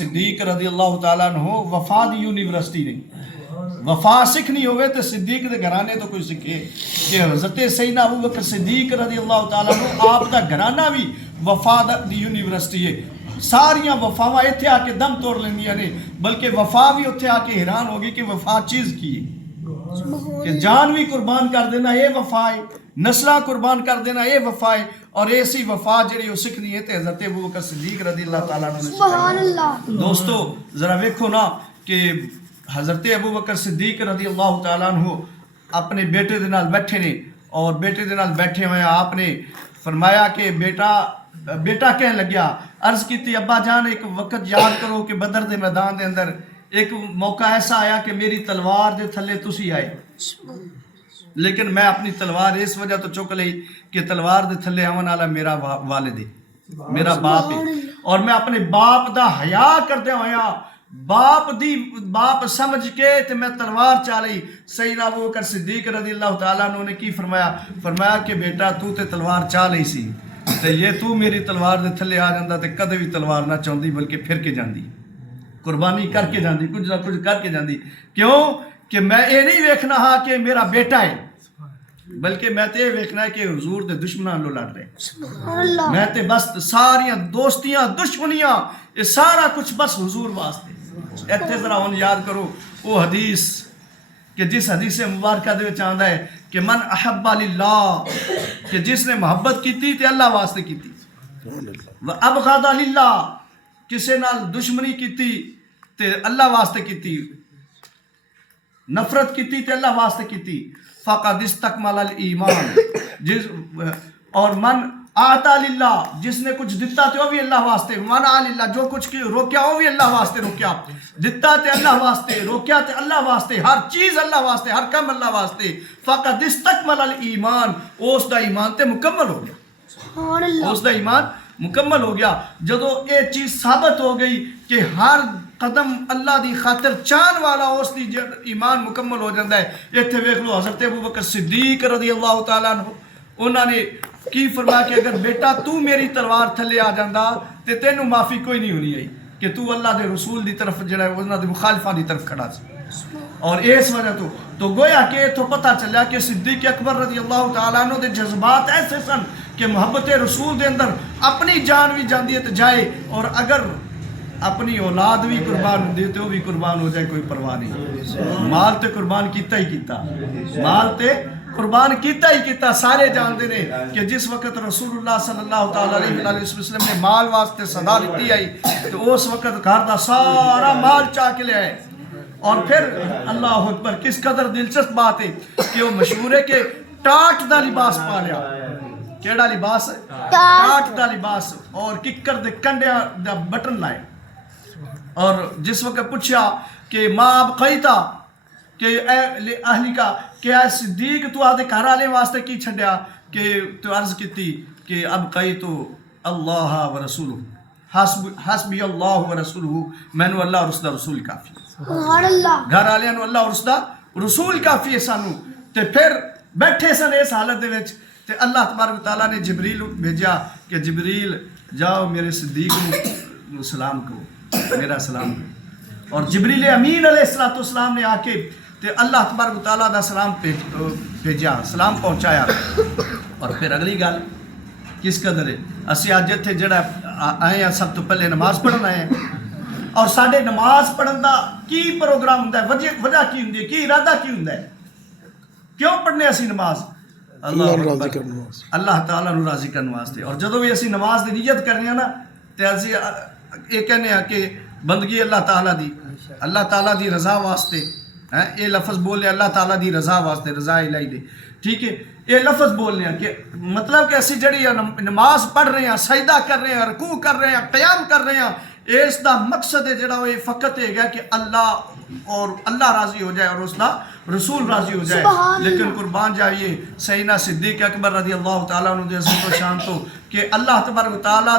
صدیق رضی اللہ تعالیٰ عنہ وفا دی یونیورسٹی نہیں، وفا سکھنی ہوئے تو صدیق دے گھرانے تو کوئی سکھے کہ حضرت سیدنا ابو بکر صدیق رضی اللہ تعالیٰ عنہ آپ دا گھرانہ بھی وفا دی یونیورسٹی ہے۔ ساریاں وفاواں اتھے آ کے دم توڑ لیندیاں نے، بلکہ وفا بھی اتھے آ کے حیران ہوگی کہ وفا چیز کی ہے، کہ جان بھی قربان کر دینا یہ وفا ہے، نسلہ قربان کر دینا یہ وفا ہے، اور ایسی وفا جڑی وہ سکھنی ہے تے حضرت ابو بکر صدیق رضی اللہ تعالیٰ عنہ نے سبحان اللہ۔ دوستو ذرا ویکھو نا کہ حضرت ابو بکر صدیق رضی اللہ تعالیٰ عنہ اپنے بیٹے دے نال بیٹھے نے، اور بیٹے دے نال بیٹھے ہوئے آپ نے فرمایا کہ بیٹا کہنے لگیا، عرض کیتی ابا جان ایک وقت یاد کرو کہ بدر دے میدان دے اندر ایک موقع ایسا آیا کہ میری تلوار دے تھلے تسی آئے، لیکن میں اپنی تلوار اس وجہ تو چک لئی کہ تلوار دے تھلے آون والا میرا والد ہے، میرا باپ ہے، اور میں اپنے باپ دا حیا کردے ہویا باپ سمجھ کے تے میں تلوار چالی۔ سیدنا ابو بکر صدیق رضی اللہ تعالیٰ عنہ نے کی فرمایا کہ بیٹا تو تے تلوار چالی سی تے یہ تو میری تلوار دے تھلے آ جاندہ تے کدے بھی تلوار نہ چاہندی بلکہ پھر کے جاندی، قربانی کر کے جاندی، کچھ نہ کچھ کر کے جاندی۔ کیوں کہ میں یہ نہیں ویکھنا ہاں کہ میرا بیٹا ہے، بلکہ میں تے ویکھنا ہے کہ حضور دے دشمناں لو لڑ رہے، میں تے بس ساریاں دوستیاں دشمنیاں یہ سارا کچھ بس حضور واسطے۔ ایتھے ذرا ہن یاد کرو وہ حدیث کہ جس حدیث مبارکہ دے وچ آندا ہے کہ من احب للہ، کہ جس نے محبت کیتی تے اللہ واسطے کیتی، وابغض للہ، کسے نال دشمنی کیتی تے اللہ واسطے کیتی، نفرت کیتی تے اللہ واسطے کیتی، فقد استکمل الایمان، اور من آتا للہ، جس نے کچھ دتا تے وہ بھی اللہ واسطے، منع للہ، جو کچھ روکیا وہ بھی اللہ واسطے روکیا، دتا تے اللہ واسطے، روکیا تے اللہ واسطے، ہر چیز اللہ واسطے، ہر کم اللہ واسطے، فقد استکمل الایمان، اس دا ایمان تے مکمل ہو گیا، اس دا ایمان مکمل ہو گیا۔ جدو یہ چیز ثابت ہو گئی کہ ہر قدم اللہ دی خاطر چان والا اس دی ایمان مکمل ہو جاتا ہے۔ اتنے ویکھ لو حضرت ابو بکر صدیق رضی اللہ تعالیٰ عنہ انہوں نے کی فرمایا کہ اگر بیٹا تو میری تلوار تھلے آ جاندہ تے تینوں معافی کوئی نہیں ہونی آئی کہ تو اللہ دے رسول دی طرف جڑا ہے انہاں دے مخالفاں دی طرف کھڑا سی، اور اس وجہ تو گویا کہ تو پتہ چلیا کہ صدیق اکبر رضی اللہ تعالیٰ عنہ دے جذبات ایسے سن کہ محبت رسول دے اندر اپنی جان بھی جاندی ہے تو جائے، اور اگر اپنی اولاد بھی قربان ہوں دیتے ہو بھی قربان ہو جائے کوئی پرواہ نہیں، مال تے قربان کیتا ہی کیتا، مال تے قربان کیتا ہی کیتا۔ سارے جانتے ہیں کہ جس وقت رسول اللہ صلی اللہ تعالیٰ علیہ وسلم نے مال واسطے صدا دیتی آئی تو اس وقت گھر دا سارا مال چاہ کے لے آئے، اور پھر اللہ اکبر کس قدر دلچسپ بات ہے کہ وہ مشہور ہے کہ ٹاٹ دا لباس پا لیا، کیڑا لباس ہے؟ ٹاٹ دا لباس، اور ککر دے کنڈیاں دا بٹن لائے، اور جس وقت پوچھا کہ ماں ابقیتا کہ اے اہلی کا کہ اے صدیق تو آدھے گھر والے واسطے کی چھڈیا، کہ تو عرض کیتی کہ ابقیتو اللہ و رسولہ، حسبی اللہ و رسولہ، مینو اللہ اور اس دا رسول کافی، گھر والے نو اللہ اور اس دا رسول کافی ہے سانو۔ تے پھر بیٹھے سن اس حالت دے وچ تے اللہ تبارک تعالیٰ نے جبریل بھیجا کہ جبریل جاؤ میرے صدیق نو سلام کرو، میرا سلام کرو، اور جبریل امین علیہ السلام نے آ کے تے اللہ تبارک تعالیٰ دا سلام بھیجا، سلام پہنچایا۔ اور پھر اگلی گل کس قدر ہے، اسی اج اتھے جڑا آئے ہیں سب تو پہلے نماز پڑھن آئے ہیں، اور ساڈے نماز پڑھن دا کی پروگرام ہوندا ہے، وجہ کی ہوندی ہے، کی ارادہ کی ہوندا ہے، کیوں پڑھنے اسی نماز؟ اللہ تعالیٰ نو راضی کرنے واسطے۔ اور جدو بھی اسی نماز دی نیت کرنے ہیں نا تے اسی یہ کہنے ہیں کہ بندگی اللہ تعالیٰ دی، اللہ تعالیٰ دی رضا واسطے، یہ لفظ بولنے اللہ تعالیٰ دی رضا واسطے، رضا الہی دے، ٹھیک ہے، یہ لفظ بولنے ہیں کہ مطلب کہ اسی جڑی نماز پڑھ رہے ہیں، سجدہ کر رہے ہیں، رکوع کر رہے ہیں، قیام کر رہے ہیں، اس دا مقصد ہے جڑا وہ فقط ہے گا کہ اللہ راضی ہو جائے اور اس دا رسول راضی ہو جائے۔ لیکن قربان جائیے سیدنا صدیق اکبر رضی اللہ تعالیٰ عنہ دے عزت و شان تو کہ اللہ تبارک تعالیٰ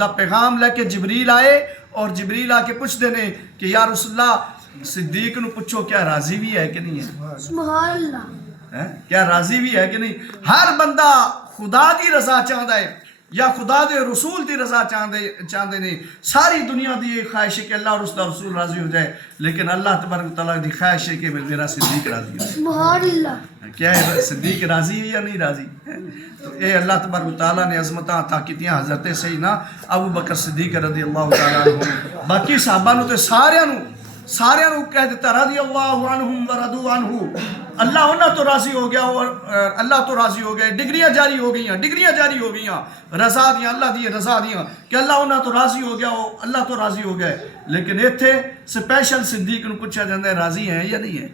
دا پیغام لے کے جبریل آئے، اور جبریل آ کے پوچھ دینے کہ یا رسول اللہ صدیق نو پوچھو کیا راضی بھی ہے کہ نہیں ہے، سبحان اللہ، کیا راضی بھی ہے کہ نہیں۔ ہر بندہ خدا دی رضا چاہتا ہے، یا خدا دے رسول دی رضا چاہتے نے. ساری دنیا دی ایک خواہش ہے کہ اللہ اور اس دا رسول راضی ہو جائے, لیکن اللہ تبارک و تعالیٰ دی خواہش ہے کہ میرا صدیق راضی ہو. سبحان اللہ. کیا ہے, صدیق راضی ہے یا نہیں راضی؟ تو اے اللہ تبارک و تعالیٰ نے عظمتاں عطا کیتیاں حضرت سیدنا ابو بکر صدیق رضی اللہ تعالیٰ عنہ. باقی صحابہ نو تے سارے نو کہہ دیتا رضی اللہ عنہم ورضوا عنہ. اللہ انہاں تو راضی ہو گیا اور اللہ تو راضی ہو گئے. ڈگریاں جاری ہو گئیاں رضا دیاں, اللہ دی رضا دیاں کہ اللہ انہاں تو راضی ہو گیا, اللہ تو راضی ہو گئے. لیکن ایتھے سپیشل صدیق نو پوچھا جاندہ ہے راضی ہیں یا نہیں ہے؟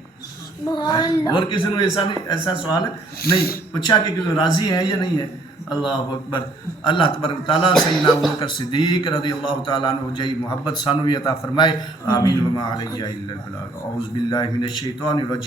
اور کسی نے ایسا سوال نہیں پوچھا کہ کسی راضی ہیں یا نہیں ہے. اللہ اکبر. اللہ تبارک تعالیٰ سیدنا ابو بکر صدیق رضی اللہ تعالیٰ عنہ جی محبت سانو بھی عطا فرمائے. آمین وما علیہ الا البلاغ. اعوذ باللہ من الشیطان الرجیم.